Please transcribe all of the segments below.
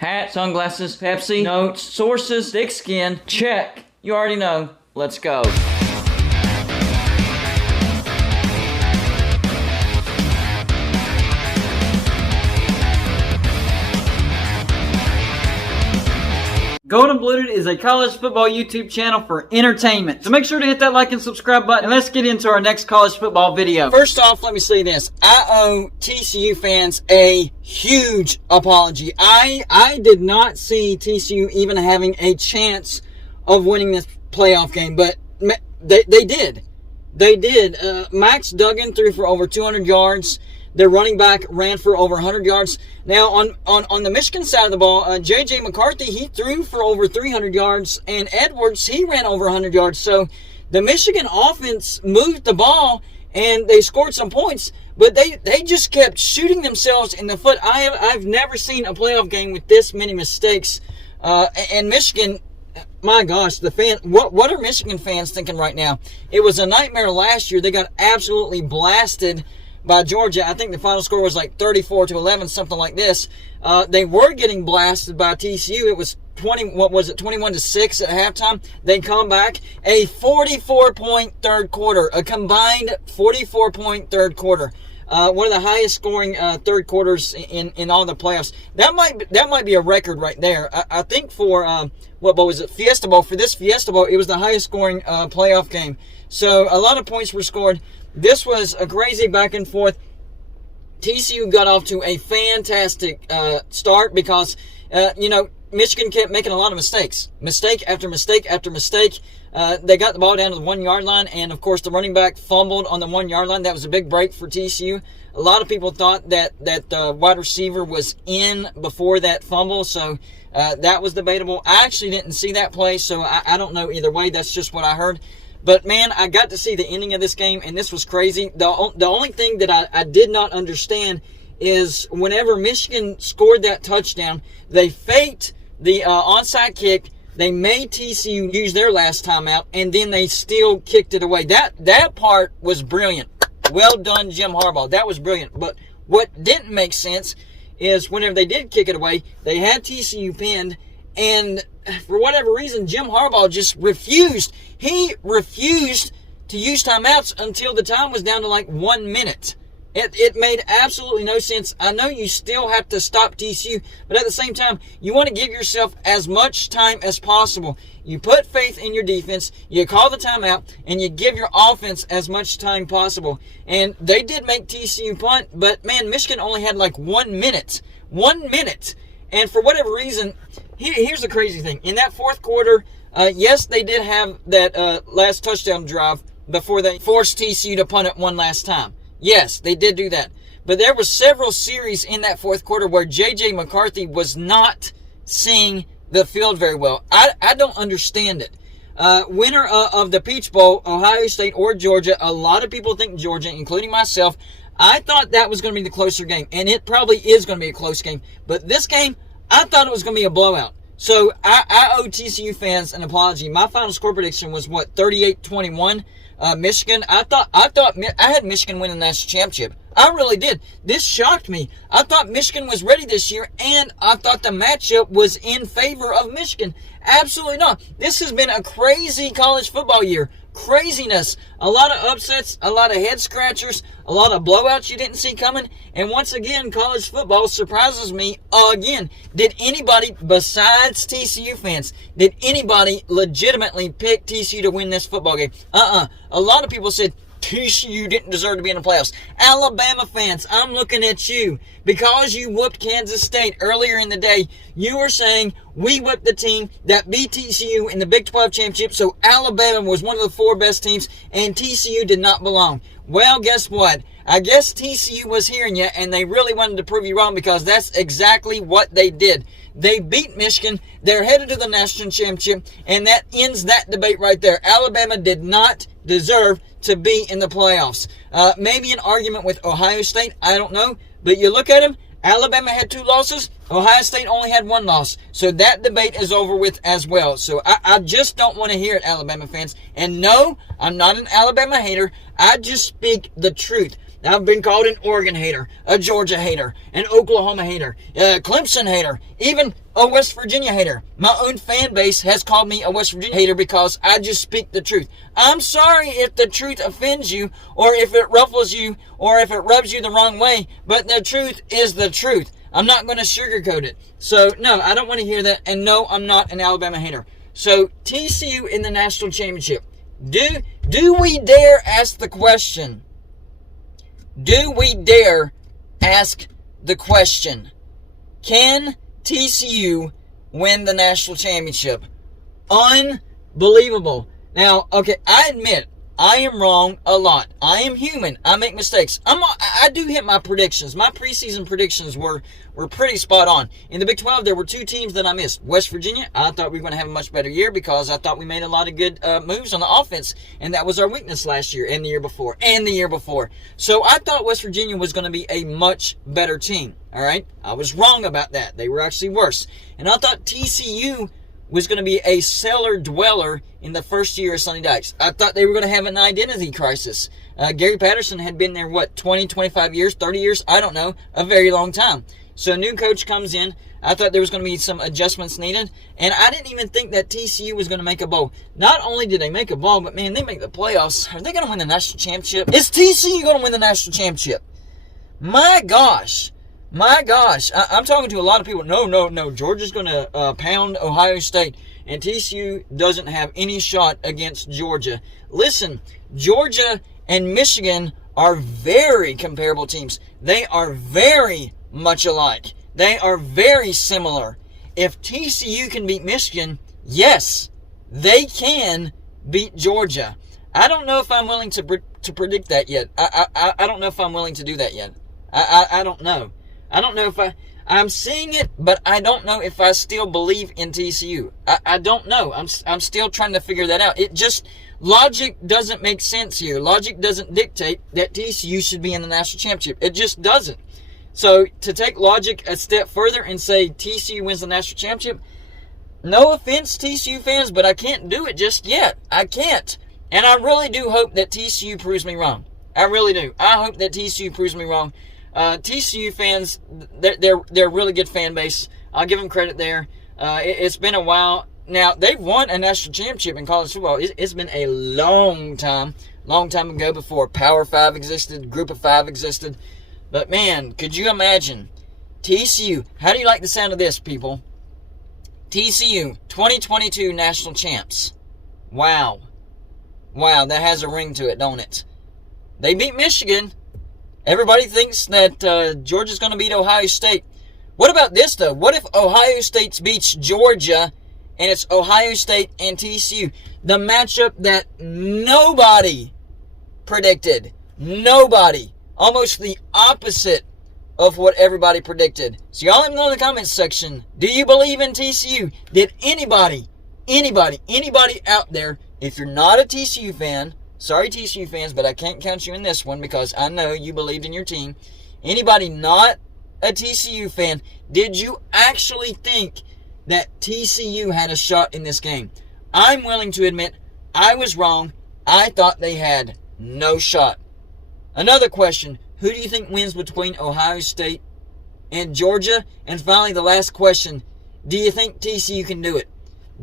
Hat, sunglasses, Pepsi, notes, sources, thick skin, check. You already know. Let's go. Golden Blued is a college football YouTube channel for entertainment. So make sure to hit that like and subscribe button, and let's get into our next college football video. First off, let me say this. I owe TCU fans a huge apology. I did not see TCU even having a chance of winning this playoff game, but they did. They did. Max Duggan threw for over 200 yards. Their running back ran for over 100 yards. Now, on the Michigan side of the ball, J.J. McCarthy, he threw for over 300 yards. And Edwards, he ran over 100 yards. So, the Michigan offense moved the ball, and they scored some points. But they just kept shooting themselves in the foot. I've never seen a playoff game with this many mistakes. And Michigan, my gosh, what are Michigan fans thinking right now? It was a nightmare last year. They got absolutely blasted by Georgia. I think the final score was like 34-11, something like this. They were getting blasted by TCU. It was 21-6 at halftime. They come back a 44-point third quarter, a combined 44-point third quarter. One of the highest scoring third quarters in all the playoffs. That might be a record right there. I think for what was it, Fiesta Bowl? For this Fiesta Bowl, it was the highest scoring playoff game. So a lot of points were scored. This was a crazy back and forth. TCU got off to a fantastic start because, Michigan kept making a lot of mistakes. Mistake after mistake after mistake. They got the ball down to the 1 yard line, and of course the running back fumbled on the 1 yard line. That was a big break for TCU. A lot of people thought that the wide receiver was in before that fumble, so that was debatable. I actually didn't see that play, so I don't know either way. That's just what I heard. But, man, I got to see the ending of this game, and this was crazy. The only thing that I did not understand is whenever Michigan scored that touchdown, they faked the onside kick. They made TCU use their last timeout, and then they still kicked it away. That part was brilliant. Well done, Jim Harbaugh. That was brilliant. But what didn't make sense is whenever they did kick it away, they had TCU pinned, and for whatever reason, Jim Harbaugh just refused. He refused to use timeouts until the time was down to like 1 minute. It made absolutely no sense. I know you still have to stop TCU, but at the same time, you want to give yourself as much time as possible. You put faith in your defense, you call the timeout, and you give your offense as much time possible. And they did make TCU punt, but man, Michigan only had like 1 minute. 1 minute. And for whatever reason, here's the crazy thing. In that fourth quarter, yes, they did have that last touchdown drive before they forced TCU to punt it one last time. Yes, they did do that. But there were several series in that fourth quarter where J.J. McCarthy was not seeing the field very well. I don't understand it. Winner of the Peach Bowl, Ohio State or Georgia. A lot of people think Georgia, including myself. I thought that was going to be the closer game, and it probably is going to be a close game. But this game, I thought it was going to be a blowout. So I owe TCU fans an apology. My final score prediction was, 38-21, Michigan. I thought I had Michigan winning the national championship. I really did. This shocked me. I thought Michigan was ready this year, and I thought the matchup was in favor of Michigan. Absolutely not. This has been a crazy college football year. Craziness. A lot of upsets, a lot of head scratchers, a lot of blowouts you didn't see coming. And once again, college football surprises me again. Did anybody besides TCU fans, did anybody legitimately pick TCU to win this football game? A lot of people said TCU didn't deserve to be in the playoffs. Alabama fans, I'm looking at you. Because you whooped Kansas State earlier in the day, you were saying we whipped the team that beat TCU in the Big 12 championship, so Alabama was one of the 4 best teams, and TCU did not belong. Well, guess what? I guess TCU was hearing you, and they really wanted to prove you wrong because that's exactly what they did. They beat Michigan. They're headed to the national championship, and that ends that debate right there. Alabama did not deserve to be in the playoffs. Maybe an argument with Ohio State, I don't know. But you look at them, Alabama had 2 losses, Ohio State only had 1 loss. So that debate is over with as well. So I just don't want to hear it, Alabama fans. And no, I'm not an Alabama hater. I just speak the truth. I've been called an Oregon hater, a Georgia hater, an Oklahoma hater, a Clemson hater, even a West Virginia hater. My own fan base has called me a West Virginia hater because I just speak the truth. I'm sorry if the truth offends you, or if it ruffles you, or if it rubs you the wrong way, but the truth is the truth. I'm not going to sugarcoat it. So, no, I don't want to hear that, and no, I'm not an Alabama hater. So, TCU in the national championship. Do we dare ask the question? Do we dare ask the question? Can TCU win the national championship? Unbelievable. Now, okay, I admit, I am wrong a lot. I am human. I make mistakes. I do hit my predictions. My preseason predictions were pretty spot on. In the Big 12, there were two teams that I missed. West Virginia, I thought we were going to have a much better year because I thought we made a lot of good moves on the offense, and that was our weakness last year and the year before and the year before. So I thought West Virginia was going to be a much better team, all right? I was wrong about that. They were actually worse. And I thought TCU was going to be a cellar dweller in the first year of Sonny Dykes. I thought they were going to have an identity crisis. Gary Patterson had been there, 20, 25 years, 30 years? I don't know. A very long time. So a new coach comes in. I thought there was going to be some adjustments needed. And I didn't even think that TCU was going to make a bowl. Not only did they make a bowl, but man, they make the playoffs. Are they going to win the national championship? Is TCU going to win the national championship? My gosh. My gosh, I'm talking to a lot of people. No, Georgia's going to pound Ohio State, and TCU doesn't have any shot against Georgia. Listen, Georgia and Michigan are very comparable teams. They are very much alike. They are very similar. If TCU can beat Michigan, yes, they can beat Georgia. I don't know if I'm willing to predict that yet. I don't know if I'm willing to do that yet. I don't know. I don't know if I'm seeing it, but I don't know if I still believe in TCU. I don't know. I'm still trying to figure that out. Logic doesn't make sense here. Logic doesn't dictate that TCU should be in the national championship. It just doesn't. So to take logic a step further and say TCU wins the national championship, no offense, TCU fans, but I can't do it just yet. I can't. And I really do hope that TCU proves me wrong. I really do. I hope that TCU proves me wrong. TCU fans, they're a really good fan base. I'll give them credit there. It's been a while. Now, they've won a national championship in college football. It's been a long time ago before Power 5 existed, Group of 5 existed. But, man, could you imagine? TCU, how do you like the sound of this, people? TCU, 2022 national champs. Wow. Wow, that has a ring to it, don't it? They beat Michigan. Everybody thinks that Georgia's going to beat Ohio State. What about this, though? What if Ohio State beats Georgia and it's Ohio State and TCU? The matchup that nobody predicted. Nobody. Almost the opposite of what everybody predicted. So y'all let me know in the comments section. Do you believe in TCU? Did anybody out there, if you're not a TCU fan, sorry TCU fans, but I can't count you in this one because I know you believed in your team. Anybody not a TCU fan, did you actually think that TCU had a shot in this game? I'm willing to admit I was wrong. I thought they had no shot. Another question, who do you think wins between Ohio State and Georgia? And finally, the last question, do you think TCU can do it?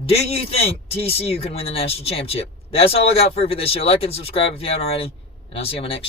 Do you think TCU can win the national championship? That's all I got for you for this show. Like and subscribe if you haven't already, and I'll see you on my next show.